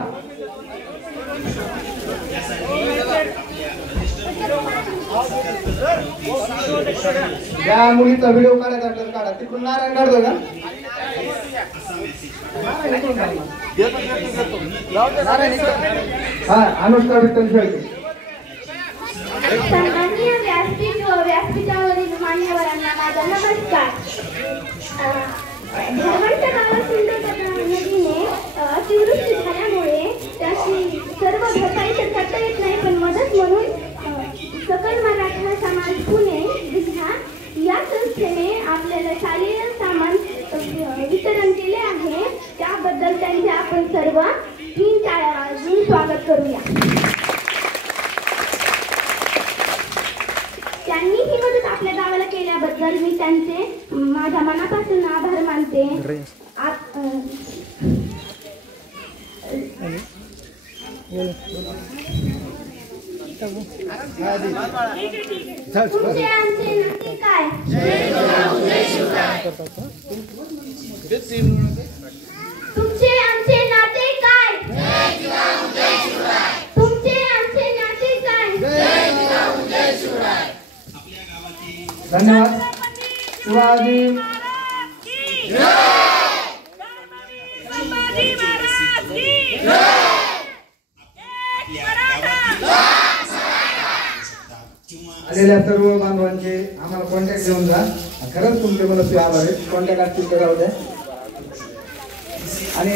या मुलीचा व्हिडिओ काढायचा तर काढा. तिकडून नारायण काढतो का? हा, अनुष्का विठ्ठल शेळके. सन्माननीय व्यासपीठावरील मान्यवरांना माझा नमस्कार. धर्मांच्या गावात नदीने अतिवृष्टी झाल्यामुळे त्याची सर्व भरपाई तर करता येत नाही, पण मदत म्हणून सकल मराठा समाज पुणे जिल्हा या संस्थेने आपल्याला शालेय सामान वितरण केले आहे. त्याबद्दल त्यांचे आपण सर्व 3 टाळ्या वाजवून स्वागत करूया. त्यांनी ही मदत आपल्या गावाला केल्याबद्दल मी त्यांचे माझ्या मनापासून आभार मानते. तुमचे आमचे नाते काय? तुमचे आमचे नाते काय? तुमचे आमचे नाते काय? धन्यवाद. शिवाजी आलेल्या सर्व बांधवांचे आम्हाला कॉन्टॅक्ट देऊन जा. खरंच तुमचे मला आभार आहे. कॉन्टॅक्ट असतील तर राहू द्या. आणि